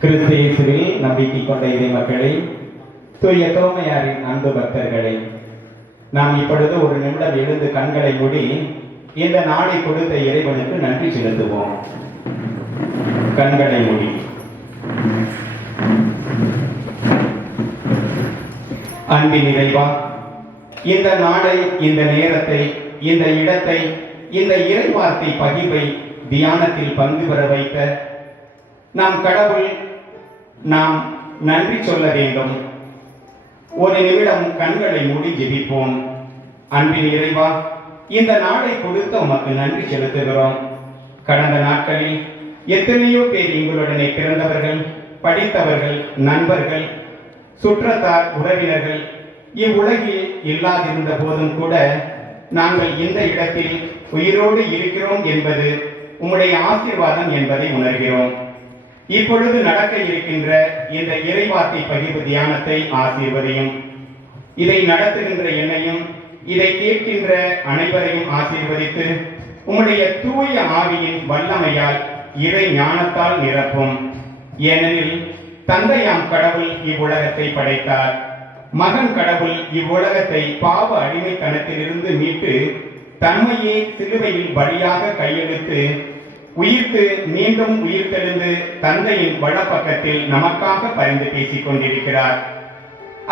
கிறிஸ்து இயேசுவில் நம்பிக்கை கொண்ட இறை மக்களை, தூய தோமையாரின் அன்பு பக்தர்களை, நாம் இப்பொழுது ஒரு நிமிடம் எழுந்து கண்களை மூடி இந்த நாளை கொடுத்த இறைவனுக்கு நன்றி செலுத்துவோம். கண்களை மூடி. அன்பின் இறைவா, இந்த நாளை, இந்த நேரத்தை, இந்த இடத்தை, இந்த இறைவார்த்தை பகிர்வை தியானத்தில் பங்கு பெற வைத்த நாம் கடவுள், நாம் நன்றி சொல்ல வேண்டும். ஒரு நிமிடம் கண்களை மூடி ஜெபிப்போம். அன்பின் இறைவா, இந்த நாளை கொடுத்த உமக்கு நன்றி செலுத்துகிறோம். கடந்த நாட்களில் எத்தனையோ பேர் எங்களுடனே பிறந்தவர்கள், படித்தவர்கள், நண்பர்கள், சுற்றத்தார், உறவினர்கள் இவ்வுலகில் இல்லாதிருந்த போதும் கூட நாங்கள் இந்த இடத்தில் உயிரோடு இருக்கிறோம் என்பது உம்முடைய ஆசீர்வாதம் என்பதை உணர்கிறோம். இப்பொழுது நடக்க இருக்கின்ற இந்த இறைவார்த்தை பகிர்வு தியானத்தை ஆசீர்வதியும். இதை நடத்துகின்ற என்னையும் இதை கேட்கின்ற அனைவரையும் ஆசீர்வதித்து உம்முடைய தூய ஆவியின் வல்லமையால் இறை ஞானத்தால் நிரப்பும். ஏனெனில் தந்தையாம் கடவுள் இவ்வுலகத்தை படைத்தார். மகன் கடவுள் இவ்வுலகத்தை பாவ அடிமைத்தனத்திலிருந்து மீட்டு தன்மையே சிலுவையில் பலியாக கையெழுத்து உயிர்த்து மீண்டும் உயிர்த்தெழுந்து தந்தையின் வலப்பக்கத்தில் நமக்காக பரிந்து பேசிக் கொண்டிருக்கிறார்.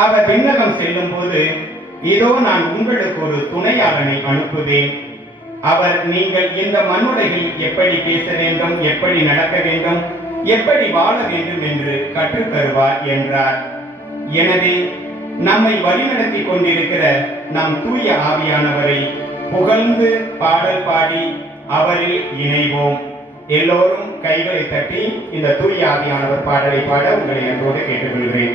அவர் விண்ணகம் செல்லும் போது, இதோ நான் உங்களுக்கு ஒரு துணையாளனை அனுப்புவேன். அவர் நீங்கள் இந்த மண்ணுலகில் எப்படி பேச வேண்டும், எப்படி நடக்க வேண்டும், எப்படி வாழ வேண்டும் என்று கற்றுத் தருவார் என்றார். எனவே நம்மை வழிநடத்தி கொண்டிருக்கிற நம் தூய ஆவியானவரை புகழ்ந்து பாடல் பாடி அவரில் இணைவோம். எல்லோரும் கைகளை தட்டி இந்த தூய ஆவியானவர் பாடலை பாட உங்களை அன்போடு கேட்டுக்கொள்கிறேன்.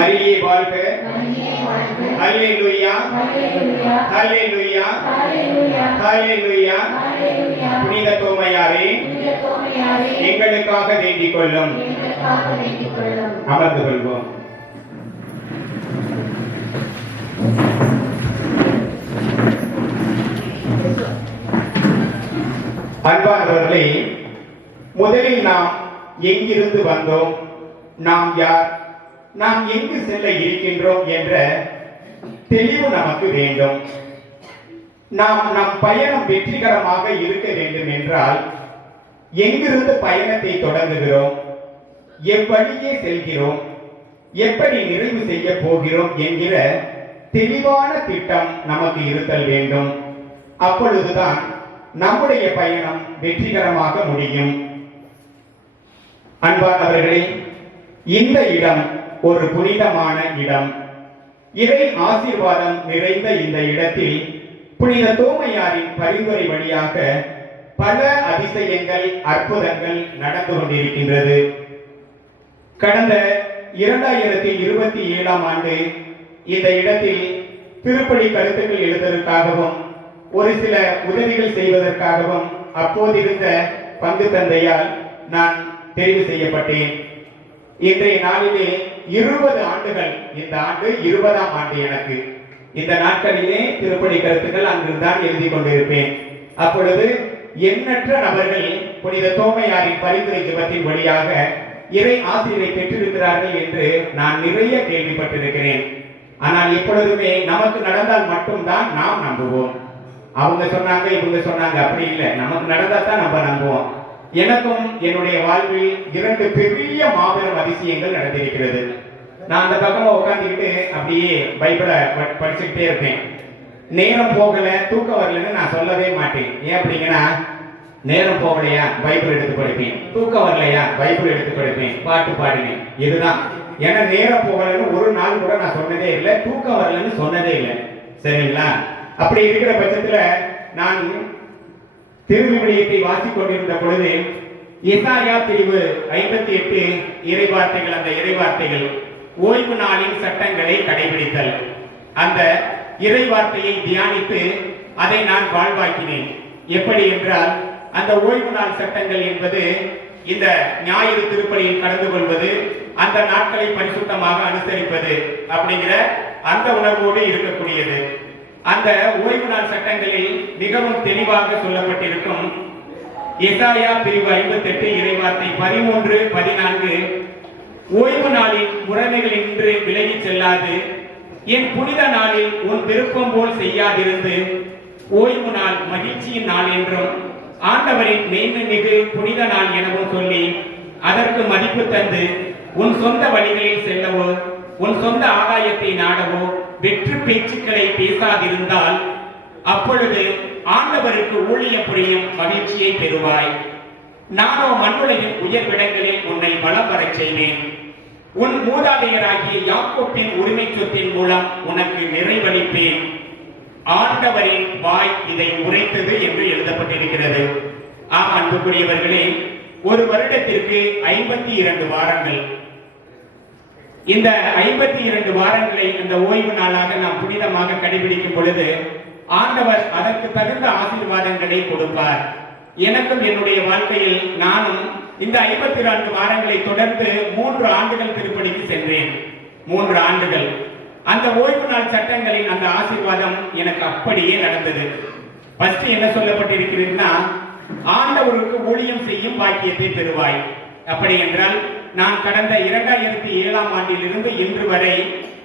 மரியே வாழ்க. அல்லேலூயா அல்லேலூயா அல்லேலூயா. புனித தோமையாரே எங்களுக்காக வேண்டிக் கொள்ளும். அமர்ந்து கொள்வோம். அன்பானவர்களே, முதலில் நாம் எங்கிருந்து வந்தோம், நாம் யார், நாம் எங்கு செல்ல இருக்கின்றோம் என்ற தெளிவு நமக்கு வேண்டும். நாம் நம் பயணம் வெற்றிகரமாக இருக்க வேண்டும் என்றால் எங்கிருந்து பயணத்தை தொடங்குகிறோம், எவ்வழியே செல்கிறோம், எப்படி நிறைவு செய்ய போகிறோம் என்கிற தெளிவான திட்டம் நமக்கு இருத்தல் வேண்டும். அப்பொழுதுதான் நம்முடைய பயணம் வெற்றிகரமாக முடியும். அன்பானவர்களே, இந்த இடம் ஒரு புனிதமான இடம். இறை ஆசீர்வாதம் நிறைந்த இந்த இடத்தில் புனித தோமையாரின் பரிந்துரை வழியாக பல அதிசயங்கள், அற்புதங்கள் நடந்து கொண்டிருக்கின்றது. கடந்த 2027ஆம் ஆண்டு இந்த இடத்தில் திருப்பலி கருத்துக்கள் எழுதுவதற்காகவும் ஒரு சில உதவிகள் செய்வதற்காகவும் அப்போதிருந்த பங்கு தந்தையால் நான் தெரிவு செய்யப்பட்டேன். இன்றைய நாளிலே 20 ஆண்டுகள், இந்த ஆண்டு 20ஆம் ஆண்டு எனக்கு. இந்த நாட்களிலே திருப்பலி கருத்துக்கள் அங்குதான் எழுதி கொண்டிருப்பேன். அப்பொழுது எண்ணற்ற நபர்கள் புனித தோமையாரின் பரிந்துரை ஜெபத்தின் வழியாக இறை ஆசிரியரை பெற்றிருக்கிறார்கள் என்று நான் நிறைய கேள்விப்பட்டிருக்கிறேன். ஆனால் எப்பொழுதுமே நமக்கு நடந்தால் மட்டும்தான் நாம் நம்புவோம். அவங்க சொன்னாங்க, இவங்க சொன்னாங்க, அப்படி இல்லை. நமக்கு நடந்தா தான் நம்ம நம்புவோம். எனக்கும் என்னுடைய வாழ்வில் 2 பெரிய மாபெரும் அதிசயங்கள் நடந்திருக்கிறது. நான் அந்த பக்கமா உட்காந்துக்கிட்டு அப்படியே பைபிளை படிச்சுக்கிட்டே இருப்பேன். நேரம் போகல, தூக்கம் வரலன்னு நான் சொல்லவே மாட்டேன். ஏன் அப்படிங்கன்னா, நேரம் போகலையா பைபிள் எடுத்து படிப்பேன், தூக்கம் வரலையா பைபிள் எடுத்து படிப்பேன், பாட்டு பாடுவேன். இதுதான். ஏன்னா நேரம் போகலன்னு ஒரு நாள் கூட நான் சொன்னதே இல்லை, தூக்கம் வரலன்னு சொன்னதே இல்லை. சரிங்களா? அப்படி இருக்கிற பட்சத்துல நான் திருவிவிலியத்தை வாசிக் கொண்டிருந்த பொழுது எசாயா பிரிவு 58 இறைவார்த்தைகள், அந்த இறைவார்த்தைகள் ஓய்வு நாளின் சட்டங்களை கடைபிடித்தல், அந்த இறைவார்த்தையை தியானித்து அதை நான் வாழ்வாக்கினேன். எப்படி என்றால், அந்த ஓய்வு நாள் சட்டங்கள் என்பது இந்த ஞாயிறு திருப்பலியில் கலந்து கொள்வது, அந்த நாட்களை பரிசுத்தமாக அனுசரிப்பது அப்படிங்கிற அந்த உணர்வோடு இருக்கக்கூடியது. அந்த ஓய்வு நாள் சட்டங்களில் மிகவும் தெளிவாக சொல்லப்பட்டிருக்கும் எசாயா பிரிவு 58 இறைவார்த்தை 13, 14, ஓய்வு நாளில் முறைமைகளின்றி விலகி செல்லாது, என் புனித நாளில் உன் விருப்பம் போல் செய்யாதிருந்து, ஓய்வு நாள் மகிழ்ச்சியின் நாள் என்றும் ஆண்டவரின் மேன்மை மிகு புனித நாள் எனவும் சொல்லி அதற்கு மதிப்பு தந்து உன் சொந்த வழிகளில் செல்லவோ உன் சொந்த ஆதாயத்தை நாடவோ வெற்று பேச்சுக்களை பேசாதிருந்தால் அப்பொழுது ஆண்டவருக்கு ஊழியம் புரியும் மகிழ்ச்சியை பெறுவாய். நானோ மண்ணுலகின் உயர்விடங்களில் உன்னை வலம் வரச் செய்வேன். உன் மூதாதையராகிய யாக்கோப்பின் உரிமை சொத்தின் மூலம் உனக்கு நிறைவளிப்பேன். ஆண்டவரின் வாய் இதை உரைத்தது என்று எழுதப்பட்டிருக்கிறது. ஆம் அன்புக்குரியவர்களே, ஒரு வருடத்திற்கு 52 வாரங்கள். இந்த 52 வாரங்களை அந்த ஓய்வு நாளாக நாம் புனிதமாக கடைபிடிக்கும் பொழுது ஆண்டவர் அதற்கு தகுந்த ஆசீர்வாதங்களை கொடுப்பார். எனக்கும் என்னுடைய வாழ்க்கையில் நானும் இந்த 54 வாரங்களை தொடர்ந்து 3 ஆண்டுகள் திருப்பலிக்கு சென்றேன். 3 ஆண்டுகள் அந்த ஓய்வு நாள் சட்டங்களின் அந்த ஆசீர்வாதம் எனக்கு அப்படியே நடந்தது. ஃபர்ஸ்ட் என்ன சொல்லப்பட்டிருக்கிறதுனா, ஆண்டவருக்கு ஊழியம் செய்யும் பாக்கியத்தை பெறுவாய். அப்படி என்றால் நான் கடந்த 2007ஆம் ஆண்டிலிருந்து இன்று வரை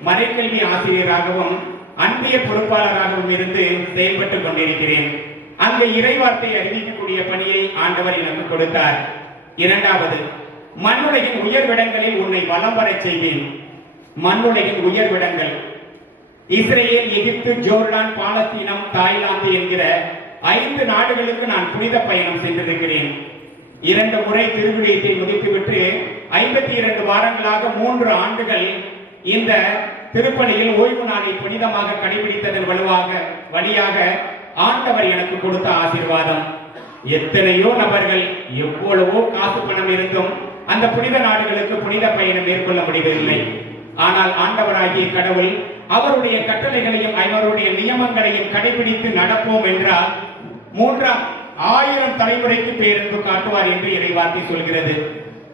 மறைக்கல்வி ஆசிரியராகவும் அன்பிய பொறுப்பாளராகவும் இருந்து செயல்பட்டுக் கொண்டிருக்கிறேன். அங்க இறைவார்த்தை அறிவிக்கக்கூடிய பணியை ஆண்டவர் எனக்கு கொடுத்தார். இரண்டாவது, மண்ணுலகின் உயர்விடங்களில் உன்னை வலம் வரச் செய்வேன். மண்ணுலகின் உயர்விடங்கள் இஸ்ரேல், எகிப்து, ஜோர்டான், பாலஸ்தீனம், தாய்லாந்து என்கிற 5 நாடுகளுக்கு நான் புனித பயணம் சென்றிருக்கிறேன். 2 முறை திருவிழியத்தை முடித்துவிட்டு 52 வாரங்களாக 3 ஆண்டுகள் இந்த திருப்பலியில் ஓய்வு நாளை புனிதமாக கடைபிடித்ததன் வழியாக ஆண்டவர் எனக்கு கொடுத்த ஆசீர்வாதம். எத்தனையோ நபர்கள் எவ்வளவோ காசு பணம் இருந்தும் அந்த புனித நாடுகளுக்கு புனித பயணம் மேற்கொள்ள முடியவில்லை. ஆனால் ஆண்டவராகிய கடவுள் அவருடைய கட்டளைகளையும் அவருடைய நியமங்களையும் கடைபிடித்து நடப்போம் என்றால் 1000 தலைமுறைக்கு பேரன்பு காட்டுவார் என்று இறைவார்த்தை சொல்கிறது.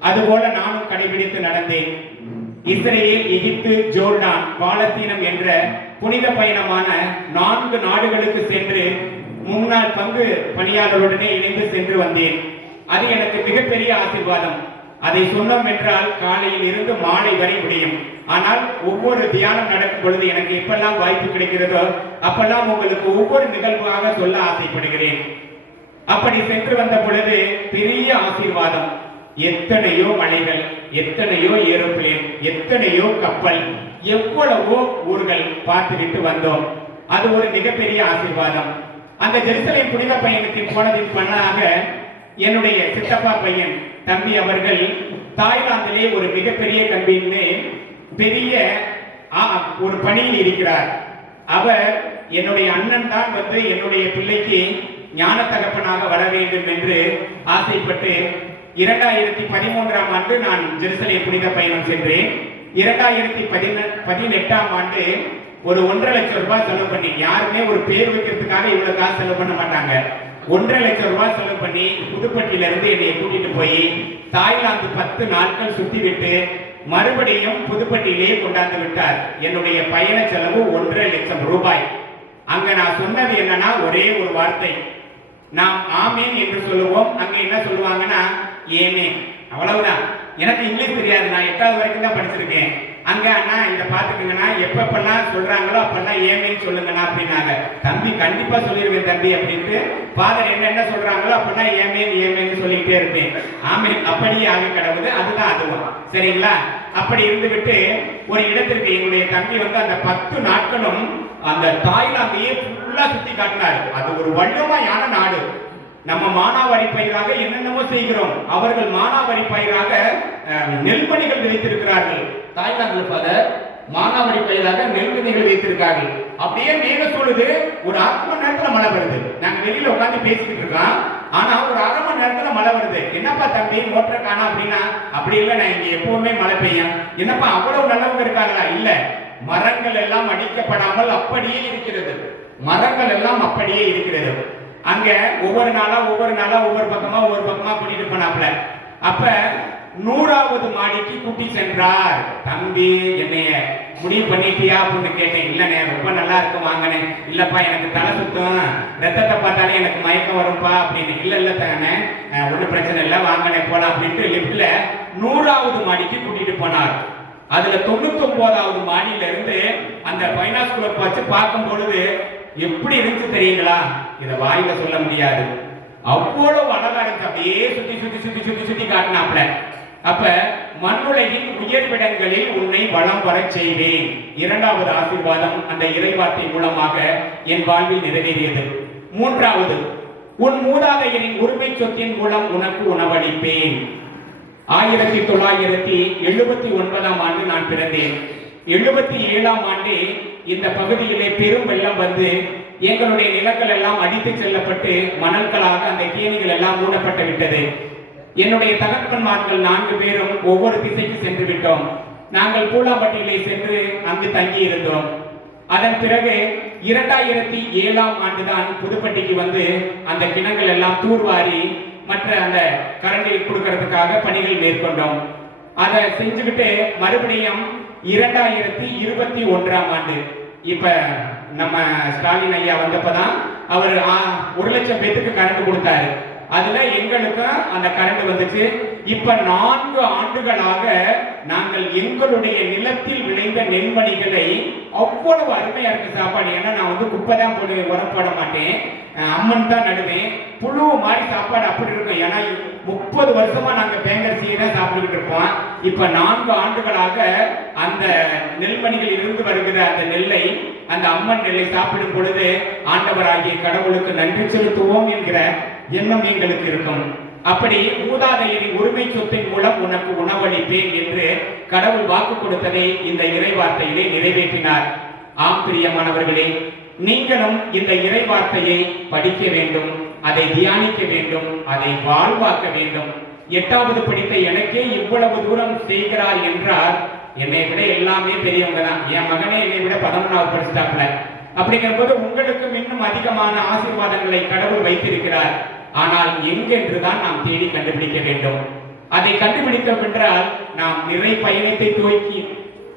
அதுபோல நானும் கடைபிடித்து நடந்தேன். இஸ்ரேல், எகிப்து, ஜோர்டான், பாலஸ்தீனம் என்ற புனித பயணமான 4 நாடுகளுக்கு சென்று முன்னாள் பங்கு பணியாளருடனே இணைந்து சென்று வந்தேன். அது எனக்கு மிகப்பெரிய ஆசீர்வாதம். அதை சொன்னோம் என்றால் காலையில் இருந்து மாலை வரை முடியும். ஆனால் ஒவ்வொரு தியானம் நடக்கும் பொழுது எனக்கு எப்பெல்லாம் வாய்ப்பு கிடைக்கிறதோ அப்பெல்லாம் உங்களுக்கு ஒவ்வொரு நிகழ்வாக சொல்ல ஆசைப்படுகிறேன். அப்படி சென்று வந்த பொழுது பெரிய ஆசீர்வாதம். எத்தனையோ மலைகள், எத்தனையோ ஏரோப்ளேன், எத்தனையோ கப்பல், எவ்வளவோ ஊர்கள் பார்த்துவிட்டு வந்தோம். அது ஒரு மிகப்பெரிய ஆசீர்வாதம். அந்த ஜெருசலேம் புனித பயணத்தின் போனதின் பலனாக என்னுடைய சித்தப்பா பையன் தம்பி அவர்கள் தாய்லாந்திலே ஒரு மிகப்பெரிய கம்பெனியிலே பெரிய ஒரு பணியில் இருக்கிறார். அவர் என்னுடைய அண்ணன் தான் என்னுடைய பிள்ளைக்கு ஞான தகப்பனாக வர வேண்டும் என்று ஆசைப்பட்டு 2013ஆம் ஆண்டு நான் ஜெருசலேம் புனித பயணம் சென்றேன். 2018ஆம் ஆண்டு ஒரு 1.5 லட்சம் ரூபாய் செலவு பண்ணி, யாருமே ஒரு பேர் வைக்கிறதுக்காக இவ்வளவு காசு செலவு பண்ண மாட்டாங்க. 1.5 லட்சம் ரூபாய் செலவு பண்ணி புதுப்பட்டியில இருந்து என்னை கூட்டிட்டு போய் தாய்லாந்து 10 நாட்கள் சுத்தி விட்டு மறுபடியும் புதுப்பட்டியிலே கொண்டாந்து விட்டார். என்னுடைய பயண செலவு 1.5 லட்சம் ரூபாய். அங்க நான் சொன்னது என்னன்னா ஒரே ஒரு வார்த்தை, நாம் ஆமேன் என்று சொல்லுவோம். அங்க என்ன சொல்லுவாங்கன்னா ஏமேன், அவ்வளவுதான். எனக்கு இங்கிலீஷ் தெரியாது, நான் 8வது வரைக்கும் தான் படிச்சிருக்கேன். அங்க அண்ணா இத பாத்துக்கங்கண்ணா, எப்பப்பெல்லாம் சொல்றாங்களோ அப்பெல்லாம் ஏமேன்னு சொல்லுங்கண்ணா அப்படின்னாங்க. தம்பி கண்டிப்பா சொல்லிருவேன் தம்பி அப்படின்ட்டு ஃபாதர் என்ன சொல்றாங்களோ அப்பெல்லாம் ஏமேன் ஏமேன்னு சொல்லிக்கிட்டே இருப்பேன். ஆமேன் அப்படியே ஆக கடவுது, அதுதான் அதுவும். சரிங்களா? அப்படி இருந்து விட்டு ஒரு இடத்திற்கு எங்களுடைய தம்பி அந்த 10 நாட்களும் அந்த தாய்லாந்தையே ஃபுல்லா சுத்தி காட்டினார். அது ஒரு வல்லமையான நாடு. நம்ம மானாவாரி பயிராக என்னென்னமோ செய்கிறோம், அவர்கள் மானாவாரி பயிராக நெல்மணிகள் விதைத்திருக்கிறார்கள். தாய்லாந்துல மானாவாரி பயிராக நெல்மணிகள் வைத்திருக்கார்கள். அப்படியே மேக சூழுது, ஒரு 1/2 மணி நேரத்துல மழை வருது. நாங்க வெளியில உட்காந்து பேசிக்கிட்டு இருக்கோம், ஆனா ஒரு 1/2 மணி நேரத்துல மழை வருது. என்னப்பா தம்பி மோட்டர் காணா அப்படின்னா, அப்படி இல்லை, நான் இங்க எப்பவுமே மழை பெய்யும். என்னப்பா அவ்வளவு நல்லவங்க இருக்காங்களா? இல்ல, மரங்கள் எல்லாம் அடிக்கப்படாமல் அப்படியே இருக்கிறது. மரங்கள் எல்லாம் அப்படியே இருக்கிறது. அங்க ஒவ்வொரு நாளா ஒவ்வொரு பக்கமா கூட்டிட்டு போனாப்ல. அப்ப 100வது மாடிக்கு கூட்டி சென்றார். தம்பி என்னைய முடிவு பண்ணிட்டியா அப்படின்னு கேட்டேன். இல்லண்ணே ரொம்ப நல்லா இருக்கும் வாங்கினேன். இல்லப்பா எனக்கு தலை சுத்தம், ரத்தத்தை பார்த்தாலே எனக்கு மயக்கம் வரும்பா அப்படின்னு. இல்ல தானே ஒன்றும் பிரச்சனை இல்லை வாங்கினேன் போலாம் அப்படின்ட்டு லிப்ட்ல 100வது மாடிக்கு கூட்டிட்டு போனார். அதுல 99வது மாடியில இருந்து அந்த பைனாஸ்குலர் வச்சு பார்க்கும் பொழுது எப்படி இருந்து தெரியுங்களா? இத வாயில சொல்ல முடியாது. அவ்வளவு அழகா இருந்து அப்படியே சுத்தி காட்டினாப்ல. அப்ப மண்ணுலகின் உயர்விடங்களில் உன்னை வளம் வர செய்வேன். 2வது ஆசீர்வாதம் அந்த இறைவார்த்தை மூலமாக என் வாழ்வில் நிறைவேறியது. 3வது, உன் மூதாதையரின் உரிமை சொத்தின் மூலம் உனக்கு உணவளிப்பேன். 1979ஆம் ஆண்டு நான் பிறந்தேன். 77ஆம் ஆண்டு இந்த பகுதியிலே பெரும் வெள்ளம் எங்களுடைய நிலங்கள் எல்லாம் அடித்து செல்லப்பட்டு மணல்களாக அந்த கேணிகள் எல்லாம் மூடப்பட்டு விட்டது. என்னுடைய தகப்பன்மார்கள் 4 பேரும் ஒவ்வொரு திசைக்கு சென்று விட்டோம். நாங்கள் பூலாம்பட்டியிலே சென்று அங்கு தங்கி இருந்தோம். அதன் பிறகு 2007ஆம் ஆண்டுதான் புதுப்பட்டிக்கு அந்த கிணங்கள் எல்லாம் தூர்வாரி மற்ற அந்த கரண்டை கொடுக்கறதுக்காக பணிகள் மேற்கொண்டோம். அதை செஞ்சுக்கிட்டு மறுபடியும் 2021ஆம் ஆண்டு இப்ப நம்ம ஸ்டாலின் ஐயா வந்தப்பதான் அவர் 1 லட்சம் பேத்துக்கு கரண்ட் கொடுத்தாரு. அதுல எங்களுக்கு அந்த கரண்ட் வந்துச்சு. இப்ப 4 ஆண்டுகளாக நாங்கள் எங்களுடைய நிலத்தில் விளைந்த நெல்மணிகளை அவ்வளவு அருமையா இருக்கு சாப்பாடு. ஏன்னா நான் குப்பை தான் போடுவேன், உரம் போட மாட்டேன், அம்மன் தான் நடுவேன். புழு மாதிரி சாப்பாடு அப்படி இருக்கும். ஏன்னா 30 வருஷமா நாங்க தேங்கரிசியை தான் சாப்பிட்டுக்கிட்டு இருப்போம். இப்ப 4 ஆண்டுகளாக அந்த நெல்மணிகள் இருந்து வருகிற அந்த நெல்லை, அந்த அம்மன் நெல்லை சாப்பிடும் பொழுது ஆண்டவராகிய கடவுளுக்கு நன்றி செலுத்துவோம் என்கிற எண்ணம் எங்களுக்கு இருக்கும். அப்படி மூதாதையரின் உரிமை சொத்தின் மூலம் உனக்கு உணவளிப்பேன் என்று கடவுள் வாக்கு கொடுத்ததை இந்த இறைவார்த்தையிலே நிறைவேற்றினார். ஆம் பிரியமானவர்களே, நீங்களும் இந்த இறைவார்த்தையை படிக்க வேண்டும், அதை தியானிக்க வேண்டும், அதை வாழ்வாக்க வேண்டும். 8வது படித்த எனக்கே இவ்வளவு தூரம் செய்கிறார் என்றால் என்னை விட எல்லாமே பெரியவங்க தான். என் மகனே என்னை விட 11வது படிச்சுட்டாப்ல. அப்படிங்கிற போது உங்களுக்கும் இன்னும் அதிகமான ஆசீர்வாதங்களை கடவுள் வைத்திருக்கிறார். ஆனால் எங்கென்றுதான் நாம் தேடி கண்டுபிடிக்க வேண்டும். அதை கண்டுபிடித்தோம் என்றால் நாம் நிறை பயணத்தை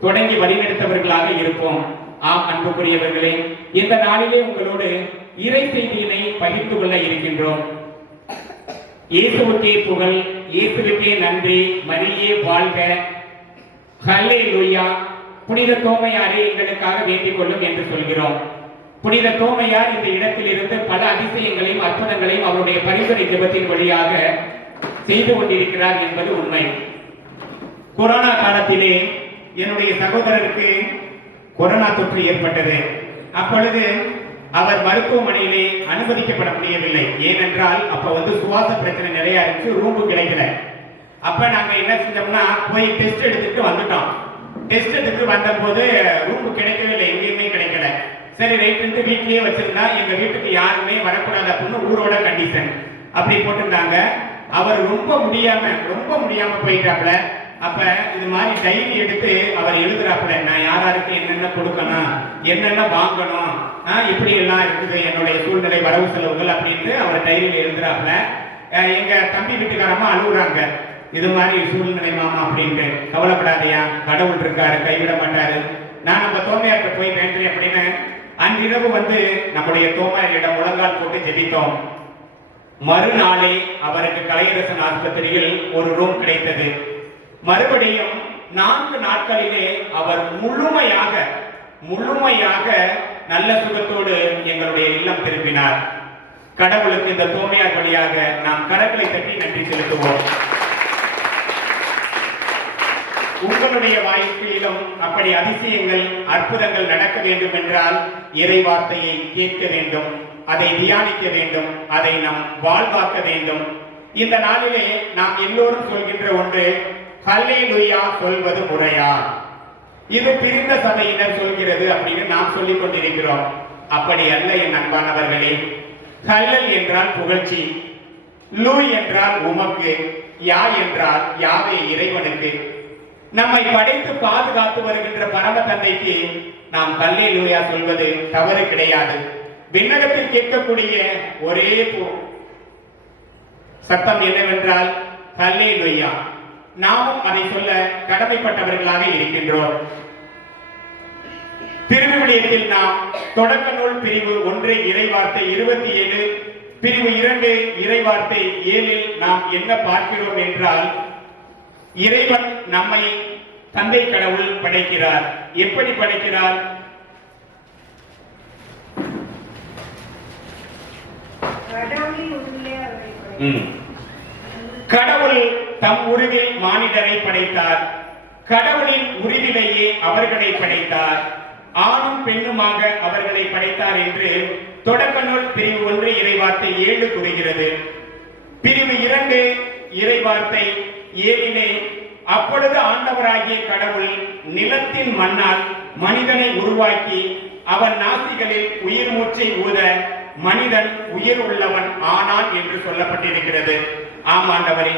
தொடங்கி வழிநடத்தவர்களாக இருப்போம். ஆம் அன்புக்குரியவர்களே, இந்த நாளிலே உங்களோடு இறை செய்தியினை பகிர்ந்து கொள்ள இருக்கின்றோம். இயேசுவுக்கே புகழ், இயேசுவுக்கே நன்றி, மரியே வாழ்க, ஹல்லேலூயா, புனித தோமையாரே எங்களுக்காக வேண்டிக் கொள்ளும் என்று சொல்கிறோம். புனித தோமையார் இந்த இடத்தில் இருந்து பல அதிசயங்களையும் அற்புதங்களையும் அவருடைய பரிந்துரை ஜெபத்தின் வழியாக செய்து கொண்டிருக்கிறார் என்பது உண்மை. கொரோனா காலத்திலே என்னுடைய சகோதரருக்கு கொரோனா தொற்று ஏற்பட்டது. அப்பொழுது அவர் மருத்துவமனையிலே அனுமதிக்கப்பட முடியவில்லை. ஏனென்றால் அப்ப சுவாச பிரச்சனை நிறைய இருந்துச்சு, ரூம் கிடைக்கல. அப்ப நாங்க என்ன செஞ்சோம்னா போய் டெஸ்ட் எடுத்துட்டு வந்துட்டோம். டெஸ்ட் எடுத்துட்டு வந்த போது ரூம் கிடைக்கவில்லை, எங்கேயுமே கிடைக்கல. சரி ரைட்டு வீட்லயே வச்சிருந்தா எங்க வீட்டுக்கு யாருமே வரக்கூடாது அப்படின்னு ஊரோட கண்டிஷன் அப்படி போட்டிருந்தாங்க. அவர் ரொம்ப முடியாம போயிட்டாப்ல. அப்ப இது மாதிரி டைரி எடுத்து அவர் எழுதுறாப்புல, நான் யாராருக்கு என்னென்ன கொடுக்கணும், என்னென்ன வாங்கணும், இப்படி எல்லாம் இருக்குது என்னுடைய சூழ்நிலை, வரவு செலவுகள் அப்படின்ட்டு அவர் டைரியில எழுதுறாப்புல. எங்க தம்பி வீட்டுக்காரமா அழுகுறாங்க, இது மாதிரி சூழ்நிலை மாமா அப்படின்ட்டு. கவலைப்படாதையா, கடவுள் இருக்காரு, கைவிட மாட்டாரு, நான் நம்ம தோமையார்கிட்ட போய் வேண்டேன் அப்படின்னு அன்றிரவு நம்முடைய தோமையாரிடம் முழங்கால் போட்டு ஜெபித்தோம். மறுநாளே அவருக்கு கலையரசன் ஆஸ்பத்திரியில் ஒரு ரூம் கிடைத்தது. மறுபடியும் 4 நாட்களிலே அவர் முழுமையாக நல்ல சுகத்தோடு எங்களுடைய இல்லம் திரும்பினார். கடவுளுக்கு இந்த தோமையார் வழியாக நாம் கரங்களை தட்டி நன்றி செலுத்துவோம். உங்களுடைய வாழ்க்கையிலும் அப்படி அதிசயங்கள் அற்புதங்கள் நடக்க வேண்டும் என்றால் இறை வார்த்தையை கேட்க வேண்டும், அதை தியானிக்க வேண்டும், அதை நாம் வாழ்வாக்க வேண்டும். இந்த நாளிலே நாம் எல்லோரும் சொல்கின்ற ஒன்று, ஹல்லேலூயா சொல்வது முறையா? இது பிரிந்த சபையினர் சொல்கிறது அப்படின்னு நாம் சொல்லிக் கொண்டிருக்கிறோம். அப்படி அல்ல என் அன்பானவர்களே. ஹல்லல் என்றால் புகழ்ச்சி, லூ என்றால் உமக்கு, யா என்றால் யாவே இறைவனுக்கு. நம்மை படைத்து பாதுகாத்து வருகின்ற பரம தந்தைக்கு நாம் ஹல்லேலூயா சொல்வது தவறு கிடையாது. விண்ணகத்தில் கேட்கக்கூடிய ஒரே சத்தம் என்னவென்றால் ஹல்லேலூயா. நாமும் அதை சொல்ல கடமைப்பட்டவர்களாக இருக்கின்றோம். திருவிவிலியத்தில் நாம் தொடக்க நூல் பிரிவு 1 இறைவார்த்தை 27, பிரிவு 2 இறைவார்த்தை 7 நாம் என்ன பார்க்கிறோம் என்றால், இறைவன் நம்மை தந்தை கடவுள் படைக்கிறார். எப்படி படைக்கிறார்? கடவுள் தம் உருவில் மானிடரை படைத்தார். கடவுளின் உருவிலேயே அவர்களை படைத்தார். ஆணும் பெண்ணுமாக அவர்களை படைத்தார் என்று தொடக்க நூல் பிரிவு 1 இறைவார்த்தை 7 கூறுகிறது. பிரிவு 2 இறைவார்த்தை 7 அப்பொழுது ஆண்டவராகிய கடவுள் நிலத்தின் மண்ணால் மனிதனை உருவாக்கி அவன் நாசிகளில் உயிர் மூச்சை ஊத மனிதன் உயிர் உள்ளவன் ஆனான் என்று சொல்லப்பட்டிருக்கிறது. ஆம் ஆண்டவரே,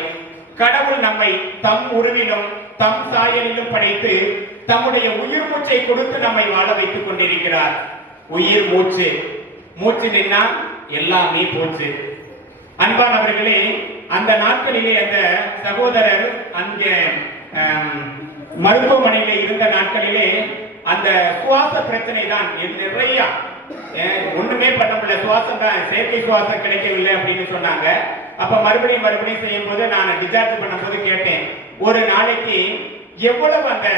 கடவுள் நம்மை தம் உருவிலும் தம் சாயலிலும் படைத்து தம்முடைய உயிர் மூச்சை கொடுத்து நம்மை வாழ வைத்துக் கொண்டிருக்கிறார். உயிர் மூச்சு நின்னா எல்லாமே போச்சு. அன்பானவர்களே, அந்த நாட்களிலே அந்த சகோதரர் அங்கே மருத்துவமனையில இருந்த நாட்களிலே அந்த சுவாச பிரச்சனை தான் நிறைய, ஒண்ணுமே பண்ண முடியல, சுவாசம் தான், செயற்கை சுவாசம் கிடைக்கவில்லை அப்படின்னு சொன்னாங்க. அப்ப மறுபடியும் செய்யும் போது நான் டிஸ்சார்ஜ் பண்ணும் போது கேட்டேன், ஒரு நாளைக்கு எவ்வளவு அந்த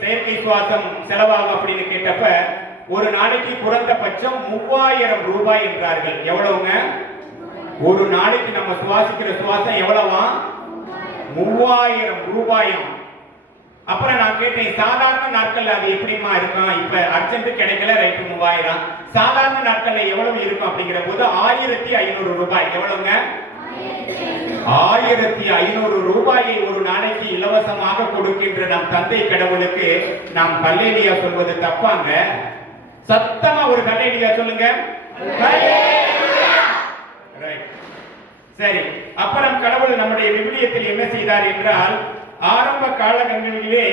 செயற்கை சுவாசம் செலவாகும் அப்படின்னு கேட்டப்ப ஒரு நாளைக்கு குறைந்தபட்சம் 3000 ரூபாய் என்றார்கள். எவ்வளவுங்க? ஒரு நாளைக்கு நம்ம சுவாசிக்கிற சுவாசம் எவ்வளவா? 3000 ரூபாயும். அப்புறம் நான் கேட்டேன், சாதாரண நாட்கள்ல அது எப்படிமா இருக்கும்? இப்ப அர்ஜென்ட் கிடைக்கல, ரைட்டு 3000. சாதாரண நாட்கள்ல எவ்வளவு இருக்கும் அப்படிங்கிற போது 1500 ரூபாய். எவ்வளவுங்க? 1500 ரூபாயை ஒரு நாளைக்கு இலவசமாக கொடுக்கின்ற நம் தந்தை கடவுளுக்கு நாம் ஹல்லேலூயா சொல்வது தப்பாங்க? சத்தமா ஒரு ஹல்லேலூயா சொல்லுங்க. சரி, அப்புறம் கடவுள் நம்முடைய விவிலியத்தில் என்ன செய்தார் என்றால், ஆரம்ப காலங்களிலே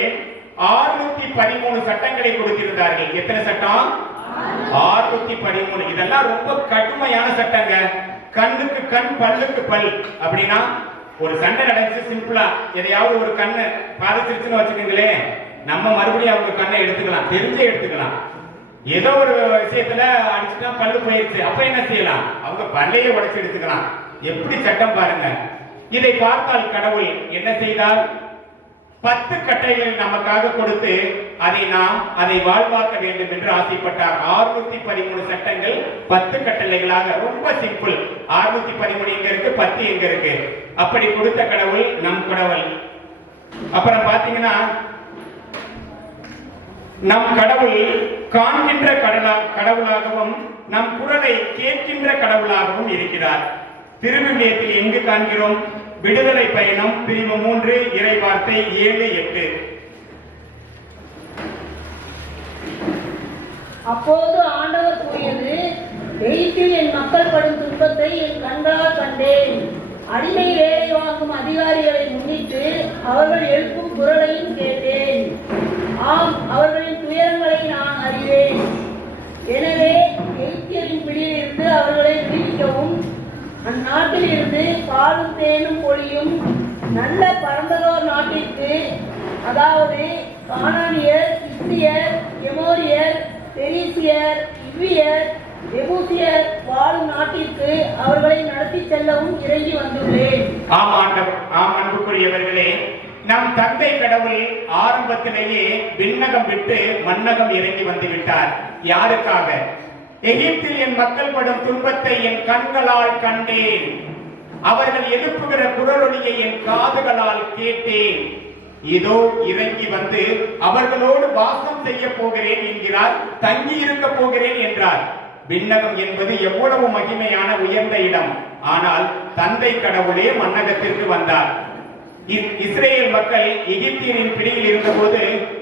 613 சட்டங்களை கொடுத்திருந்தார்கள். எத்தனை சட்டம்? 613. இதெல்லாம் ரொம்ப கடுமையான சட்டங்க. கண்ணுக்கு கண், பல்லுக்கு பல். அப்படின்னா ஒரு சண்டை நடந்துச்சு, சிம்பிளா எதையாவது ஒரு கண்ணு பாதிச்சிருச்சுன்னு வச்சுக்கோங்களேன், நம்ம மறுபடியும் அவங்க கண்ணை எடுத்துக்கலாம், தெரிஞ்சே எடுத்துக்கலாம். ஏதோ ஒரு விஷயத்துல அடிச்சுட்டா பல்லு போயிருச்சு, அப்ப என்ன செய்யலாம்? அவங்க பல்லையே உடைச்சு எடுத்துக்கலாம். எப்படி சட்டம் பாருங்க. இதை பார்த்தால் கடவுள் என்ன செய்தார்? 10 கட்டளைகளை நமக்காக கொடுத்து அதை வாழ்வாக்க வேண்டும் என்று ஆசைப்பட்டார். 613 சட்டங்கள் 10 கட்டளைகளாக. ரொம்ப சிம்பிள். 613 எங்க இருக்கு, 10 எங்க இருக்கு? அப்படி கொடுத்த கடவுள் நம் கடவுள். அப்புறம் பாத்தீங்கன்னா நம் கடவுள் காண்கின்ற கடவுளாகவும் நம் குரலை கேட்கின்ற கடவுளாகவும் இருக்கிறார். திருவிவிலியத்தில் எங்கு காண்கிறோம்? விடுதலை பயணம் பிரிவு 3 இறை வார்த்தை 7-8. அப்போது ஆண்டவர் கூறியது, எகிப்தில் என் மக்கள் படும் துன்பத்தை என் கண்களால் கண்டேன். அடிமை வேலை வாங்கும் அதிகாரிகளை முன்னிட்டு அவர்கள் எழுப்பும் குரலையும் கேட்டேன். ஆம், அவர்களின் துயரங்களை நான் அறிவேன். எனவே எகிப்தியரின் பிடியிலிருந்து அவர்களை விடுவிக்கவும், அந்நாட்டில் இருந்து பாலும் தேனும் பொழியும் நல்ல பரந்ததோர் நாட்டிற்கு, அதாவது கானானியர், இத்தியர், எமோரியர், பெரிசியர், இவ்வியர், எபூசியர் வாழும் நாட்டிற்கு அவர்களை நடத்தி செல்லவும் இறங்கி வந்துள்ளேன். ஆம் அன்புக்குரியவர்களே, நம் தந்தை கடவுள் ஆரம்பத்திலேயே விண்ணகம் விட்டு மண்ணகம் இறங்கி வந்து விட்டார். யாருக்காக? எகிப்தில் என் மக்கள் படும் துன்பத்தை என் கண்களால் கண்டேன். அவர்கள் எழுப்புகிற குரலொலியை என் காதுகளால் கேட்டேன். இதோ இறங்கி வந்து அவர்களோடு வாசம் செய்ய போகிறேன் என்கிறார். தங்கி இருக்க போகிறேன் என்றார். விண்ணகம் என்பது எவ்வளவு மகிமையான உயர்ந்த இடம். ஆனால் தந்தை கடவுளே மண்ணகத்திற்கு வந்தார். இஸ்ரேல் மக்கள் எகிப்தியரின் பிடியில் இருந்தபோது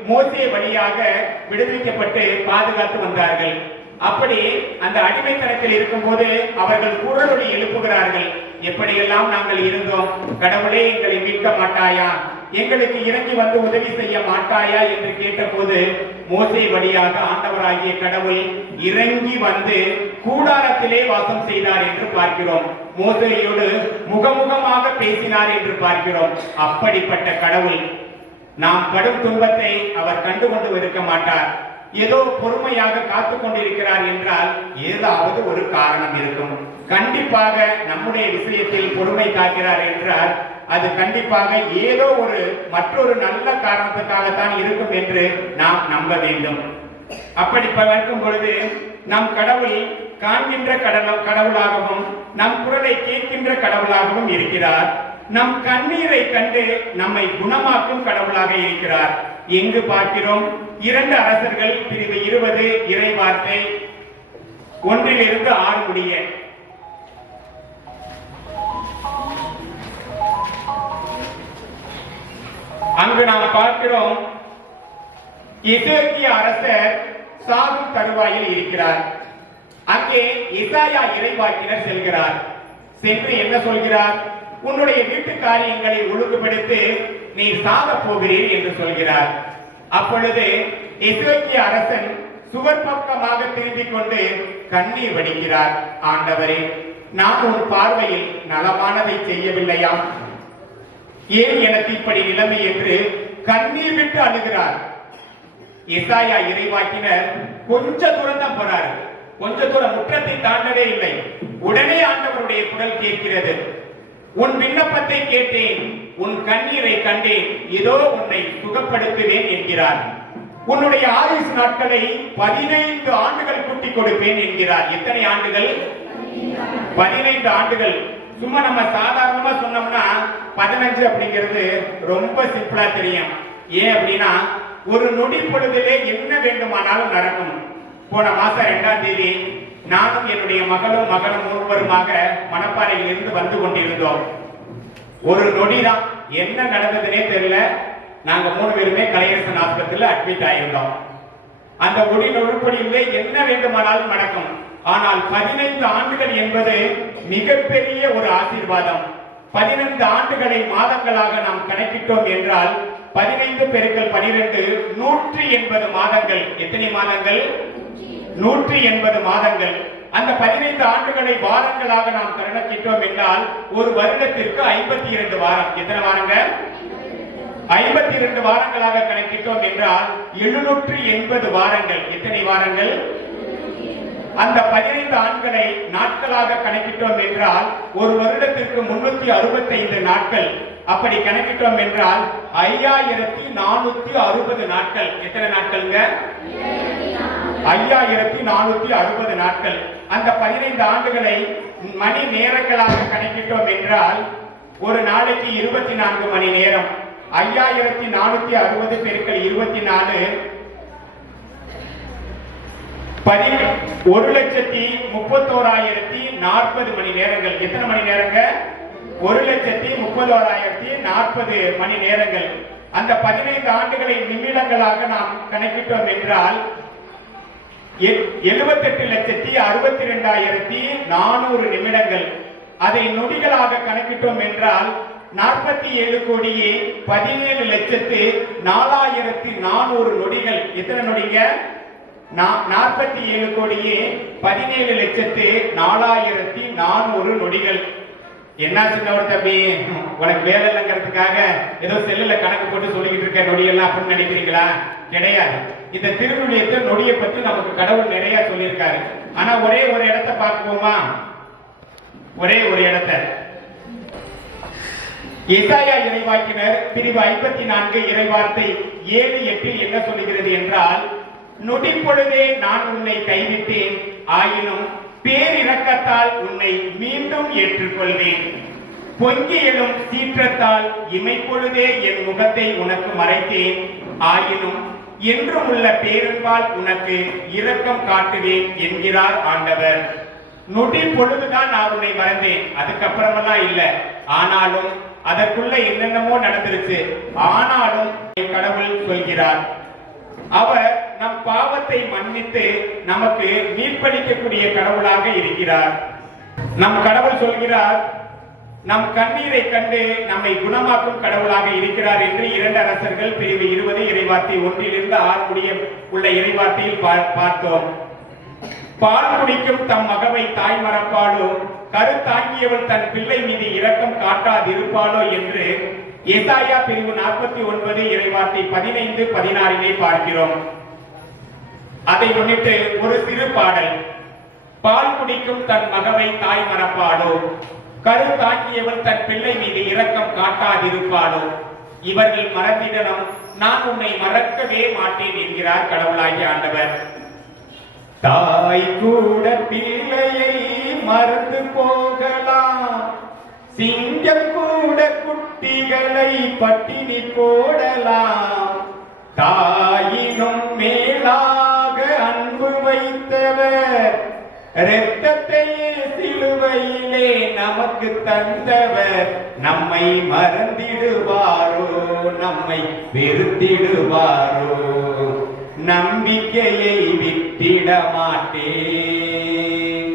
மோசே வழியாக விடுவிக்கப்பட்டு பாதுகாத்து வந்தார்கள். அப்படி அந்த அடிமைத்தனத்தில் இருக்கும்போது அவர்கள் குரலொலி எழுப்புகிறார்கள். எப்படியெல்லாம் நாங்கள் இருந்தோம், கடவுளே எங்களை மீட்க மாட்டாயா, எங்களுக்கு இறங்கி வந்து உதவி செய்ய மாட்டாயா என்று கேட்டபோது மோசே வழியாக ஆண்டவராகிய கடவுள் இறங்கி வந்து கூடாரத்திலே வாசம் செய்தார் என்று பார்க்கிறோம். மோசேயோடு முகமுகமாக பேசினார் என்று பார்க்கிறோம். அப்படிப்பட்ட கடவுள் நாம் படும் துன்பத்தை அவர் கண்டுகொண்டு இருக்க மாட்டார். ஏதோ பொறுமையாக காத்து கொண்டிருக்கிறார் என்றால் ஏதாவது ஒரு காரணம் இருக்கும். கண்டிப்பாக நம்முடைய விஷயத்தில் பொறுமை காக்கிறார் என்றால் அது கண்டிப்பாக ஏதோ ஒரு மற்றொரு நல்ல காரணத்துக்காகத்தான் இருக்கும் என்று நாம் நம்ப வேண்டும். அப்படி பார்க்கும் பொழுது நம் கடவுள் காண்கின்ற கடவுளாகவும் நம் குரலை கேட்கின்ற கடவுளாகவும் இருக்கிறார். நம் கண்ணீரை கண்டு நம்மை குணமாக்கும் கடவுளாக இருக்கிறார். எங்கு பார்க்கிறோம்? 2 அரசர்கள் பிரிவு 20 இறை வார்த்தை 1-6 முடிய. அங்கு நாம் பார்க்கிறோம், எசேக்கியா அரசர் சாகும் தருவாயில் இருக்கிறார். அங்கே எசாயா இறைவாக்கினர் செல்கிறார். சென்று என்ன சொல்கிறார்? உன்னுடைய வீட்டு காரியங்களை ஒழுங்குபடுத்தி நீ சாக போகிறீர் என்று சொல்கிறார். அப்பொழுது எசேக்கியா அரசன் சுவர் பக்கமாக திரும்பிக் கொண்டு கண்ணீர் வடிக்கிறார். ஆண்டவரே, நான் உன் பார்வையில் நலமானதை செய்யவில்லையா? ஏன் எனக்கு இப்படி நிலைமை என்று கண்ணீர் விட்டு அழுகிறார். எசாயா இறைவாக்கினர் கொஞ்ச தூரம் தான் போறாரு. கொஞ்ச தூரம், முற்றத்தை தாண்டவே இல்லை. உடனே ஆண்டவருடைய குரல் கேட்கிறது. உன் விண்ணப்பத்தை கேட்டேன், உன் கண்ணீரை கண்டேன், இதோ உன்னை சுகப்படுத்துவேன் என்கிறார். உன்னுடைய ஆயுசு நாட்களை 15 ஆண்டுகள் கூட்டி கொடுப்பேன் என்கிறார். எத்தனை ஆண்டுகள்? 15 ஆண்டுகள். சும்மா நம்ம சாதாரணமா சொன்னோம்னா 15 அப்படிங்கிறது ரொம்ப சிம்பிளா தெரியும். ஏன் அப்படின்னா ஒரு நொடி பொழுதிலே என்ன வேண்டுமானாலும் நடக்கும். போன மாசம் 2ஆம் தேதி நானும் என்னுடைய மகளும் ஒருவருமாக மணப்பாறையில் இருந்து வந்து கொண்டிருந்தோம். ஒரு நொடிதான், என்ன நடந்ததுன்னே தெரியல. நாங்க 3 பேருமே கலையரசன் ஆஸ்பத்திரியில் அட்மிட் ஆயிருந்தோம். அந்த உறுப்படியிலே என்ன வேண்டுமானாலும் நடக்கும். ஆனால் 15 ஆண்டுகள் என்பது மிகப்பெரிய ஒரு ஆசீர்வாதம். 15 ஆண்டுகளை மாதங்களாக நாம் கணக்கிட்டோம் என்றால் 15 பெருக்கல் 12 180 மாதங்கள். எத்தனை மாதங்கள்? 180 மாதங்கள். அந்த 15 ஆண்டுகளை வாரங்களாக நாம் கணக்கிட்டோம் என்றால் ஒரு வருடத்திற்கு 52 வாரம். எத்தனை வாரங்கள்? 52 வாரங்களாக கணக்கிட்டோம் என்றால் 780 வாரங்கள். எத்தனை வாரங்கள்? அந்த 15 ஆண்களை நாட்களாக கணக்கிட்டோம் என்றால் ஒரு வருடத்திற்கு 365 நாட்கள். அப்படி கணக்கிட்டோம் என்றால் 5460 நாட்கள். எத்தனை நாட்கள்ங்க? 5460 நாட்கள். அந்த 15 ஆண்டுகளை மணி நேரங்களாக கணக்கிட்டோம் என்றால் ஒரு நாளைக்கு 24 மணி நேரம். 5460 பெருக்கல் 24 1,31,040 மணி நேரங்கள். எத்தனை மணி நேரங்க? 1,31,040 மணி நேரங்கள். அந்த 15 ஆண்டுகளை நிமிடங்களாக நாம் கணக்கிட்டோம் என்றால் 78,62,400 நிமிடங்கள். அதை நொடிகளாக கணக்கிட்டோம் என்றால் 47,17,04,400 நொடிகள். எத்தனை நொடிங்க? 47,17,04,400 நொடிகள். என்ன சின்ன ஒரு தம்பி, உனக்கு வேலை இல்லைங்கிறதுக்காக ஏதோ செல்லுல கணக்கு போட்டு சொல்லிக்கிட்டு இருக்க நொடியெல்லாம் அப்படின்னு நினைக்கிறீங்களா? கிடையாது. இந்த திருவிழியத்தை நொடியை பற்றி நமக்கு கடவுள் நிறைய சொல்லியிருக்காரு. ஆனா ஒரே ஒரு இடத்தை பார்ப்போமா? ஒரே ஒரு இடத்தை எசாயா இறைவாக்கினர் பிரிவு 54 இறைவார்த்தை 7-8 என்ன சொல்லுகிறது என்றால், நொடி பொழுதே நான் உன்னை கைவிட்டேன், ஆயினும் பேரிரக்கத்தால் உன்னை மீண்டும் ஏற்றுக்கொள்வேன். பொங்கி எழும் சீற்றத்தால் இமைப்பொழுதே என் முகத்தை உனக்கு மறைத்தேன், ஆயினும் என்றும் உள்ள பேரன்பால் உனக்கு இரக்கம் காட்டுவேன் என்கிறார் ஆண்டவர். நொடி பொழுதுதான் நான் உன்னை மறந்தேன், அதுக்கப்புறமெல்லாம் இல்ல. ஆனாலும் அதற்குள்ள என்னென்னமோ நடந்துருச்சு. ஆனாலும் கடவுள் சொல்கிறார், அவர் நம் பாவத்தை மன்னித்து நமக்கு மீட்பளிக்கக்கூடிய கடவுளாக இருக்கிறார். நம் கடவுள் சொல்கிறார், நம் கண்ணீரை கண்டு நம்மை குணமாக்கும் கடவுளாக இருக்கிறார் என்று 2 அரசர்கள் பிரிவு 20 இறைவார்த்தை 1 6 முடிய உள்ள இறைவார்த்தையில் பார்த்தோம். பால் குடிக்கும் தம் மகவை தாய் மறப்பாளோ, கருத்தாங்கியவள் தன் பிள்ளை மீது இரக்கம் காட்டாதிருப்பாளோ என்று எசாயா பிரிவு 49 இறைவார்த்தை 15-16 பார்க்கிறோம். அதை முன்னிட்டு ஒரு சிறு பாடல். பால் குடிக்கும் தன் மகவை தாய் மறப்பாளோ, கருத்தாங்கியவள் தன் பிள்ளை மீது இரக்கம் காட்டாதிருப்பாளோ, இவர்கள் மறந்திடனும் நான் உன்னை மறக்கவே மாட்டேன் என்கிறார் கடவுளாகிய ஆண்டவர். தாய் கூட பிள்ளையை மறந்து போகலாம், சிங்கம் கூட குட்டிகளை பட்டினி போடலாம், தாயினும் மேலாக அன்பு வைத்தவர், இரத்தத்தையே சிலுவையிலே நமக்கு தந்தவர், நம்மை மறந்திடுவாரோ, நம்மை வெறுத்திடுவாரோ, நம்பிக்கையை விட்டிட மாட்டேன்,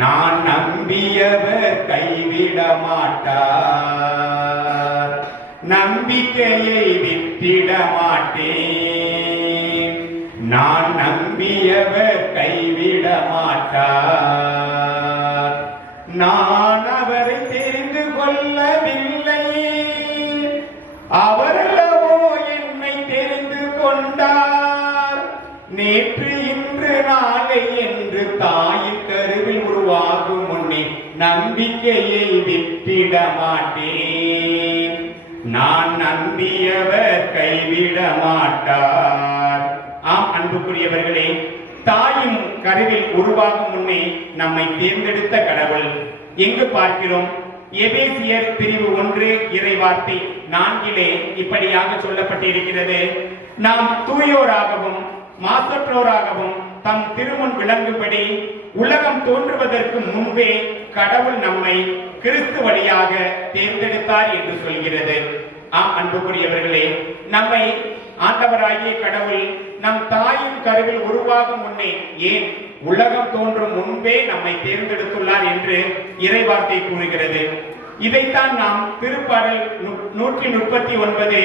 நான் நம்பியவர் கைவிட மாட்டார், நம்பிக்கையை விட்டிட மாட்டேன், நான் நம்பியவர் கைவிட மாட்டார். நான் அவரை தெரிந்து கொள்ளவில்லை, அவரல்லவோ என்னை தெரிந்து கொண்டார், நேற்று இன்று நாளை என்று தாயின் கருவில் உருவாகும் முன்னே நம்பிக்கையை விட்டிட மாட்டேன், நான் நம்பியவர் கைவிட மாட்டார். ஆம் அன்புக்குரியவர்களே, தாயும் கருவில் உருவாகும் முன்னே நம்மை தேர்ந்தெடுத்த கடவுள். எங்கு பார்க்கிறோம்? எபேசியர் பிரிவு 1 இறைவார்த்தை 4 இப்படியாக சொல்லப்பட்டிருக்கிறது, நாம் தூயோராகவும் மாசற்றோராகவும் தம் திருமுன் விளங்கும்படி உலகம் தோன்றுவதற்கு முன்பே கடவுள் நம்மை கிறிஸ்து வழியாக தேர்ந்தெடுத்தார் என்று சொல்கிறது. ஆம் அன்புக்குரியவர்களே, நம்மை ஆண்டவராகிய கடவுள் நம் தாயின் கருவில் உருவாகும் முன்னே, ஏன் உலகம் தோன்றும் முன்பே நம்மை தேர்ந்தெடுத்துள்ளார் என்று இறைவார்த்தை கூறுகிறது. இதைத்தான் நாம் திருப்பாடல் 139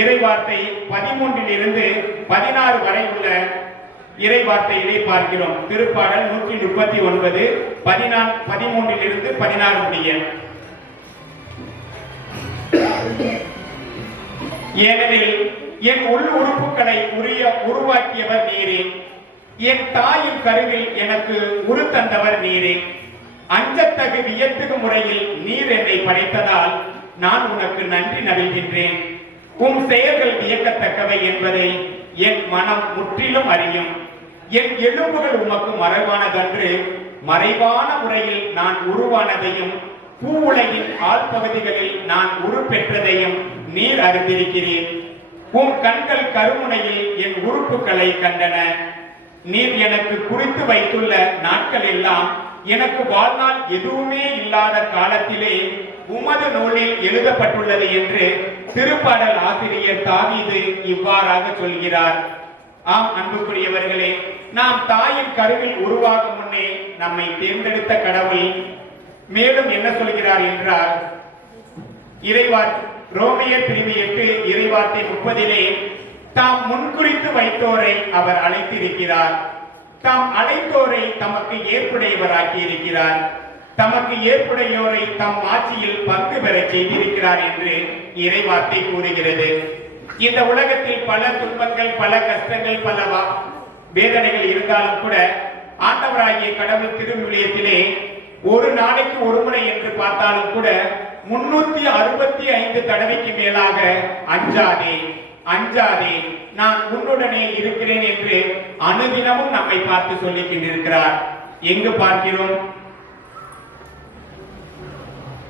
இறைவார்த்தை 13 16 வரை உள்ள இறைவார்த்தையிலே பார்க்கிறோம். திருப்பாடல் 139 13 16 முடிய. ஏனெனில் என் உள் உறுப்புகளை உருவாக்கியவர் நீரே, என் தாயின் கருவில் எனக்கு உரு தந்தவர் நீரே. அஞ்சத்தகு வியத்தகு முறையில் நீர் என்னை படைத்ததால் நான் உனக்கு நன்றி நல்கின்றேன். உம் செயல்கள் வியக்கத்தக்கவை என்பதை என் மனம் முற்றிலும் அறியும். என் எலும்புகள் உமக்கு மறைவானதன்று, மறைவான முறையில் நான் உருவானதையும் பூ உலகின் ஆழ்பகுதிகளில் நான் உருப்பெற்றதையும் நீர் அறிந்திருக்கிறேன். உம் கண்கள் கருமுனையில் என் உறுப்புகளை கண்டன. நீர் எனக்கு குறித்து வைத்துள்ள நாட்கள் எல்லாம் எனக்கு வாழ்நாள் எதுவுமே இல்லாத காலத்திலே உமது நூலில் எழுதப்பட்டுள்ளது என்று திருப்பாடல் ஆசிரியர் தாவீது இவ்வாறாக சொல்கிறார். ஆம் அன்புக்குரியவர்களே, நாம் தாயின் கருவில் உருவாக முன்னே நம்மை தேர்ந்தெடுத்த கடவுள் மேலும் என்ன சொல்கிறார் என்றால், ரோமையர் பிரிவு 8 இறைவார்த்தை 30 தாம் முன்குறித்து வைத்தோரை அவர் அழைத்திருக்கிறார். தாம் அழைத்தோரை தமக்கு ஏற்புடையவராக்கி இருக்கிறார். தமக்கு ஏற்புடையோரை தம் ஆட்சியில் பங்கு பெற செய்திருக்கிறார் என்று இறைவார்த்தை கூறுகிறது. இந்த உலகத்தில் பல துன்பங்கள், பல கஷ்டங்கள், பல வேதனைகள் இருந்தாலும் கூட ஆண்டவராகிய கடவுள் திருவிழியத்திலே ஒரு நாளைக்கு ஒரு முறை என்று பார்த்தாலும் கூட 365 தடவைக்கு மேலாக அஞ்சாதே அஞ்சாதே நான் உன்னுடனே இருக்கிறேன் என்று அனுதினமும் நம்மை பார்த்து சொல்லிக் கொண்டிருக்கிறார். எங்கு பார்க்கிறோம்?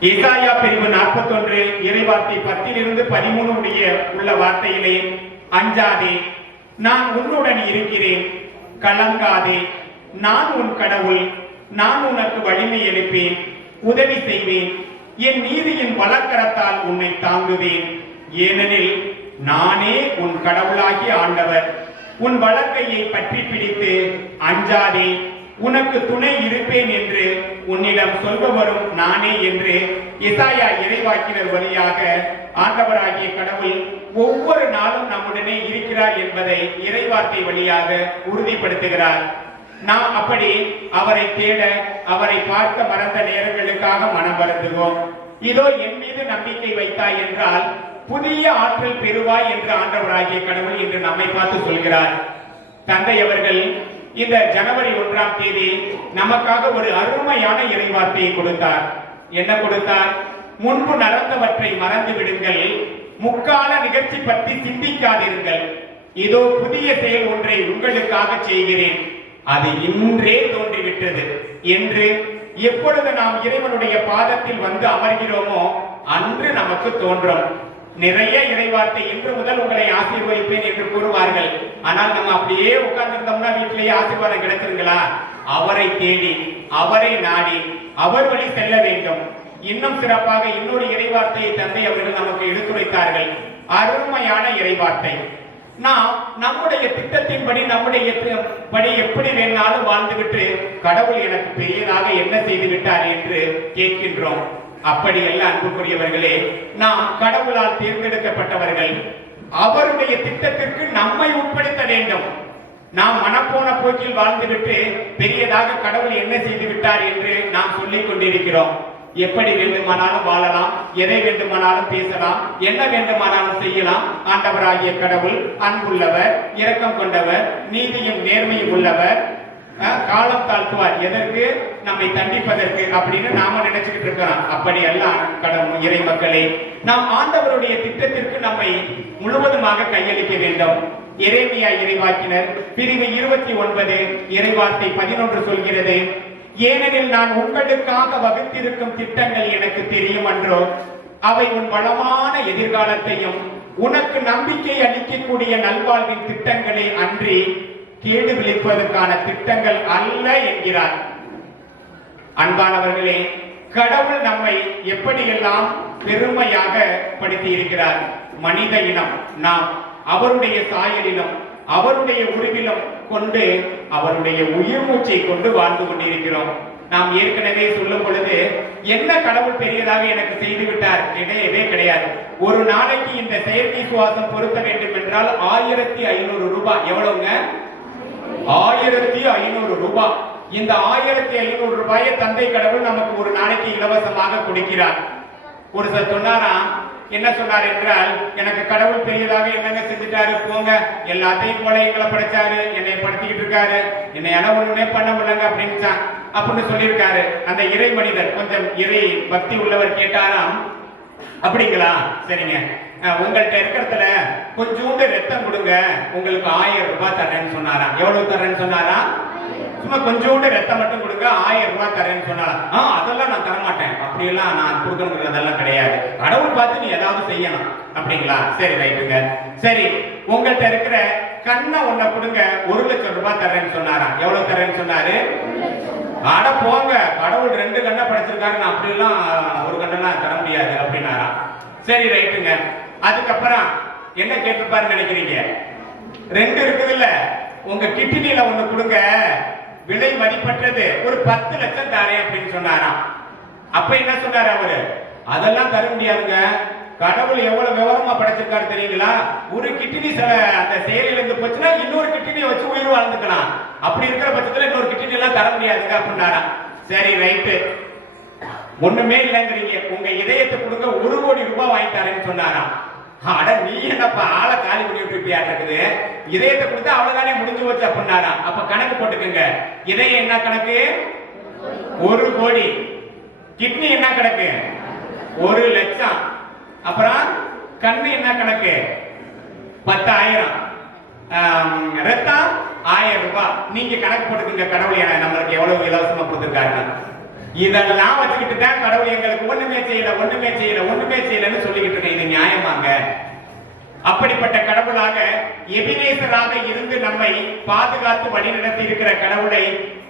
ஏசாயா பிரிவு 41 இறைவார்த்தை 10 13 உள்ள வார்த்தையிலே, அஞ்சாதே, நான் உன்னுடன் இருக்கிறேன், கலங்காதே, நான் உன் கடவுள், நான் உனக்கு வலிமை எழுப்பேன், உதவி செய்வேன், என் நீதியின் வலக்கரத்தால் உன்னை தாங்குவேன். ஏனெனில் நானே உன் கடவுளாகிய ஆண்டவர். உன் வலக்கையை பற்றி பிடித்து அஞ்சாதே, உனக்கு துணை இருப்பேன் என்று உன்னிடம் சொல்பவரும் நானே என்று எசாயா இறைவாக்கினர் வழியாக ஆண்டவராகிய கடவுள் ஒவ்வொரு நாளும் நம்முடனே இருக்கிறார் என்பதை இறைவார்த்தை வழியாக உறுதிப்படுத்துகிறார். நாம் அப்படி அவரை தேட, அவரை பார்க்க மறந்த நேரங்களுக்காக மனம் வருந்துவோம். இதோ என் மீது நம்பிக்கை வைத்தாய் என்றால் புதிய ஆற்றல் பெறுவாய் என்று ஆண்டவராகிய கடவுள் இன்று நம்மை பார்த்து சொல்கிறார். தந்தை அவர்கள் இந்த ஜனவரி 1ஆம் தேதி நமக்காக ஒரு அருமையான இறைவார்த்தையை கொடுத்தார். என்ன கொடுத்தார்? முன்பு நடந்தவற்றை மறந்து விடுங்கள், முக்கால நிகழ்ச்சி பற்றி சிந்திக்காதிருங்கள், இதோ புதிய செயல் ஒன்றை உங்களுக்காக செய்கிறேன், அது இன்றே தோன்றிவிட்டது என்று எப்பொழுது நாம் இறைவனுடைய பாதத்தில் வந்து அமர்கிறோமோ அன்று நமக்கு தோன்றும். நிறைய இறைவார்த்தை இன்று முதல் உங்களை ஆசீர்வதிப்பேன் என்று கூறுவார்கள். ஆனால் நம்ம அப்படியே உட்கார்ந்திருந்தோம்னா வீட்டிலேயே ஆசீர்வாதம் கிடைச்சிருங்களா? அவரை தேடி, அவரை நாடி, அவர் வழி செல்ல வேண்டும். இன்னும் சிறப்பாக இன்னொரு இறைவார்த்தையை தந்தை அவர்கள் நமக்கு எடுத்துரைத்தார்கள். அருமையான இறைவார்த்தை. நாம் நம்முடைய திட்டத்தின்படி, நம்முடைய படி எப்படி வேணாலும் வாழ்ந்துவிட்டு கடவுள் எனக்கு பெரியதாக என்ன செய்து விட்டார் என்று கேட்கின்றோம். அப்படி அல்ல அன்புக்குரியவர்களே, நாம் கடவுளால் தேர்ந்தெடுக்கப்பட்டவர்கள். அவருடைய திட்டத்திற்கு நம்மை உட்படுத்த வேண்டும். நாம் மனப்போன போக்கில் வாழ்ந்துவிட்டு பெரியதாக கடவுள் என்ன செய்து விட்டார் என்று நாம் சொல்லிக் கொண்டிருக்கிறோம். எப்படி வேண்டுமானாலும் வாழலாம், எதை வேண்டுமானாலும் பேசலாம், என்ன வேண்டுமானாலும் செய்யலாம். ஆண்டவராகிய கடவுள் அன்புள்ளவர், இரக்கம் கொண்டவர், நீதியும் நேர்மையும் உள்ளவர், காலம் தாழ்த்துவார், எதற்கு? நம்மை தண்டிப்பதற்கு அப்படின்னு நாம நினைச்சுக்கிட்டு இருக்கிறோம். அப்படி அல்ல கடவுள். இறை மக்களே, நாம் ஆண்டவருடைய திட்டத்திற்கு நம்மை முழுவதுமாக கையளிக்க வேண்டும். எரேமியா இறைவாக்கினர் பிரிவு 29 இறைவார்த்தை 11 சொல்கிறது, ஏனெனில் நான் உங்களுக்காக வகுத்திருக்கும் திட்டங்கள் எனக்கு தெரியும் அன்றோ, அவை உன் வளமான எதிர்காலத்தையும் உனக்கு நம்பிக்கை அளிக்கக்கூடிய நல்வாழ்வின் திட்டங்களே அன்றி கேடு விளைப்பதற்கான திட்டங்கள் அல்ல என்கிறார். அன்பானவர்களே, கடவுள் நம்மை எப்படியெல்லாம் பெருமையாக படுத்தி இருக்கிறார். மனித இனம் நாம் அவருடைய சாயலிலும் அவருடைய உருவிலும் கொண்டு அவருடைய உயிர் மூச்சை கொண்டு வாழ்ந்து கொண்டிருக்கிறோம். நாம் ஏற்கனவே சொல்லும் பொழுது என்ன கடவுள் பெரியதாக எனக்கு செய்து விட்டார் கிடையவே கிடையாது. ஒரு நாளைக்கு இந்த செயற்கை சுவாசம் பொருத்த வேண்டும் என்றால் 1500 ரூபாய். எவ்வளவுங்க? 1500 ரூபாய். இந்த 1500 ரூபாயை தந்தை கடவுள் நமக்கு ஒரு நாளைக்கு இலவசமாக கொடுக்கிறார். ஒரு சார் சொன்னாராம், என்ன சொன்னார் என்றால், எனக்கு கடவுள் பெரியதாக என்னங்க செஞ்சுட்டாரு, போங்க எல்லாத்தையும் போல எங்களை படைச்சாரு, என்னை படுத்திக்கிட்டு இருக்காரு, என்னை எல்லாம் ஒண்ணுமே பண்ண முடியலங்க அப்படின்னு சொல்லியிருக்காரு. அந்த இறை மனிதர் கொஞ்சம் இறை பக்தி உள்ளவர் கேட்டாராம், அப்படிங்களா, சரிங்க, உங்கள்கிட்ட இருக்கிறதுல கொஞ்சோண்டு ரத்தம் கொடுங்க, உங்களுக்கு 1000 ரூபாய் தரேன்னு சொன்னாராம். எவ்வளவு தரேன்னு சொன்னாரா? சும்மா கொஞ்சோண்டு ரத்தம் மட்டும் கொடுங்க, 1000 ரூபாய் தரேன்னு சொன்னாரா. அதெல்லாம் நான் தரமாட்டேன், அப்படியெல்லாம் நான் கொடுக்கணும், அதெல்லாம் கிடையாது, கடவுள் பார்த்து நீ ஏதாவது செய்யணும். அப்படிங்களா, சரி ரைட்டுங்க. சரி, உங்கள்கிட்ட இருக்கிற கண்ணை ஒன்ன கொடுங்க, 1,00,000 ரூபாய் தரேன்னு சொன்னாராம். எவ்வளவு தரேன்னு சொன்னாரு? அட போங்க, கடவுள் 2 கண்ணை படைச்சிருக்காரு, நான் அப்படியெல்லாம் ஒரு கண்ணெல்லாம் தர முடியாது அப்படின்னாராம். சரி ரைட்டுங்க. அதுக்கப்புறம் என்ன கேட்டுப்பாருன்னு நினைக்கிறீங்க? 2 இருக்குது இல்ல, உங்க கிட்னில ஒண்ணு கொடுங்க, விலை மதிப்பற்றது, ஒரு 10 லட்சம் தரேன் அப்படின்னு சொன்னாராம். அப்ப என்ன சொன்னாரு அவரு? அதெல்லாம் தர முடியாதுங்க, கடவுள் எவ்வளவு விவரமா படைச்சிருக்காரு தெரியுங்களா, ஒரு கிட்னி அந்த செயலில இருந்து போச்சுன்னா இன்னொரு கிட்னியை வச்சு உயிர் வாழ்ந்துக்கலாம், அப்படி இருக்கிற பட்சத்துல இன்னொரு கிட்னி எல்லாம் தர முடியாதுங்க அப்படின்னாராம். சரி ரைட்டு, ஒண்ணுமே இல்லைங்கிறீங்க, உங்க இதயத்தை கொடுங்க, 1 கோடி ரூபாய் வாங்கி தரேன்னு சொன்னாராம். அட நீ என்னப்பா ஆளை காலி பண்ணி விட்டுருப்பியா இருக்குது, இதயத்தை கொடுத்தா அவ்வளவுதானே முடிஞ்சு போச்சு அப்படின்னாராம். அப்ப கணக்கு போட்டுக்கோங்க, இதயம் என்ன கணக்கு? 1 கோடி. கிட்னி என்ன கணக்கு? 1 லட்சம். அப்புறம் கண்ணு என்ன கணக்கு? 10,000. ரத்தம் 1000 ரூபாய். நீங்க கணக்கு போட்டுக்கோங்க, கடவுள் நம்மளுக்கு எவ்வளவு இலவசமா கொடுத்துருக்காரு. இதெல்லாம் வச்சுக்கிட்டு தான் கடவுள் எங்களுக்கு ஒண்ணுமே செய்யலன்னு சொல்லிக்கிட்டு இருக்க. இது நியாயமாங்க? அப்படிப்பட்ட கடவுளாக எபினேசராக இருந்து நம்மை பாதுகாத்து வழிநடத்தி இருக்கிற கடவுளை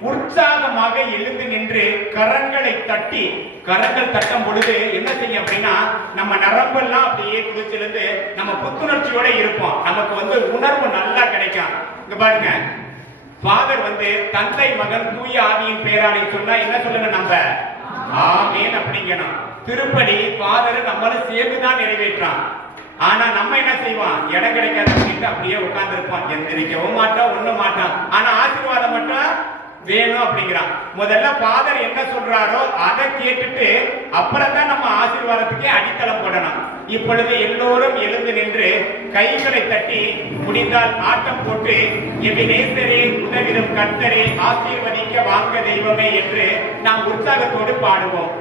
உற்சாகமாக எழுந்து நின்று கரங்களை தட்டி, கரங்கள் தட்டும் பொழுது என்ன செய்யும் அப்படின்னா, நம்ம நரம்பெல்லாம் அப்படியே குதிச்சிருந்து நம்ம புத்துணர்ச்சியோட இருப்போம், நமக்கு உணர்வு நல்லா கிடைக்கும். இங்க பாருங்க, ஃபாதர் தந்தை மகன் தூய ஆவியின் பேரானை சொன்னா என்ன சொல்லணும்? நம்ம ஆமேன் அப்படிங்கணும். திருப்படி ஃபாதர் நம்மளும் சேர்ந்துதான் நிறைவேற்றான். ஆனா நம்ம என்ன செய்வோம்? இடம் கிடைக்காத அப்படியே உட்கார்ந்து இருப்போம், எந்திரிக்கவும் மாட்டோம், ஒண்ணும் மாட்டோம். ஆனா ஆசீர்வாதம் மட்டும் வேணும் அப்படிங்கிறான். முதல்ல ஃபாதர் என்ன சொல்றாரோ அதை கேட்டுட்டு அப்புறம் தான் நம்ம ஆசீர்வாதத்துக்கே அடித்தளம் போடணும். இப்பொழுது எல்லோரும் எழுந்து நின்று கைகளை தட்டி முடிந்தால் ஆட்டம் போட்டு, எபினேசரே உதவிடும் கர்த்தரே ஆசீர்வதிக்க வாங்க தெய்வமே என்று நாம் உற்சாகத்தோடு பாடுவோம்.